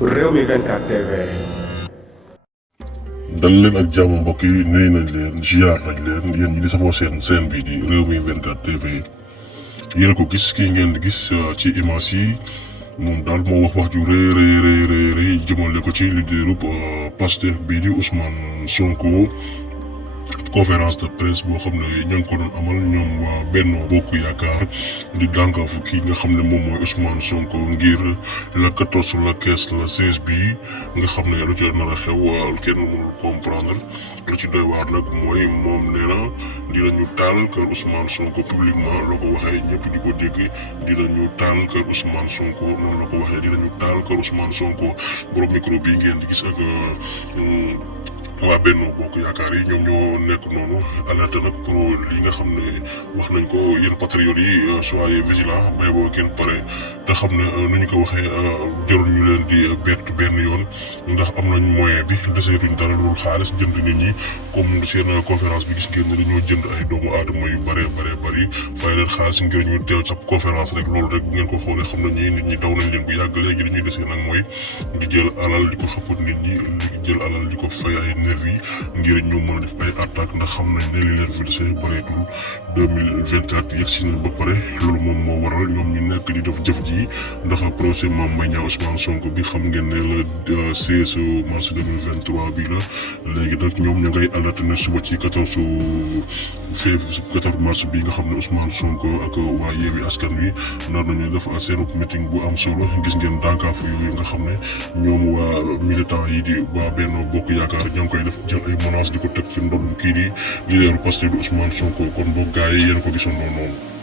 Rewmi 24 TV. dal leen ak jàmm mbokk yi nuyu nañ leen ziar nañ leen yéen ñi di safoo seen bi di Rewmi 24 TV yéen a ko gis kii ngeen di gis ci image yi moom daal moo wax ju rëy jëmale ko ci leaderu Pastef bii di Ousmane Sonko. conférence de presse boo xam ne ña ngi ko doon amal ñoom waa Benno Bokk Yaakaar di dànkaafu kii nga xam ne moom mooy Ousmane Sonko ngir la 14 la 15 la 16 bii nga xam ne lu ci nar a xew kenn mënul comprendre lu ci doy waar nag mooy moom nee na dinañu taal kër Ousmane Sonko publiquement la ko waxee ñëpp di ko dégg dinañu taal kër Ousmane Sonko noonu la ko waxee dinañu taal kër Ousmane Sonko borom micro bii ngeen di gis ak waa Benno Bokk Yaakaar yi ñoom ñoo nekk noonu alerte nag pour li nga xam ne wax nañ ko yéen patriotes yi soyez vigilants bay boo kenn pare te xam ne nu ñu ko waxee jarul ñu leen di bett benn yoon ndax am nañ moyen bi deseetuñ dara loolu xaalis jënd nit ñi comme seen conférence bi gis ngeen ne dañoo jënd ay doomu aadama yu bëree bëri fay leen xaalis ngir ñu teew sa conférence rek loolu rek bu ngeen ko xoolee xam ne ñii nit ñi daw nañ leen bu yàgg léegi li ñuy desee nag mooy di jël alal di ko xëpp nit ñi jël alal di ko fay ay nervi ngir ñu mën a def ay attaque ndax xam nañ ne li leen fi dese bëreetul 2024 yegg si nañ ba pare loolu moom moo waral ñoom ñu nekk di def jëf ji ndax procès Mame Mbaye Niang Ousmane Sonko bi xam ngeen ne le 16 mars 2023 bi la léegi nag ñoom ñu ngay alerte ne suba ci 14 mars bi nga xam ne Ousmane Sonko ak waa Yewwi Askan Wi nar nañu def seen meeting bu am solo gis ngeen dànkaafu yooyu nga xam ne ñoom waa militant yi di waa Benno Bokk Yaakaar ñoo ngi koy def jël ay menaces di ko teg ci ndodd kii di leader Pastef di Ousmane Sonko kon boog gars yi yéen ko gisoon noonu.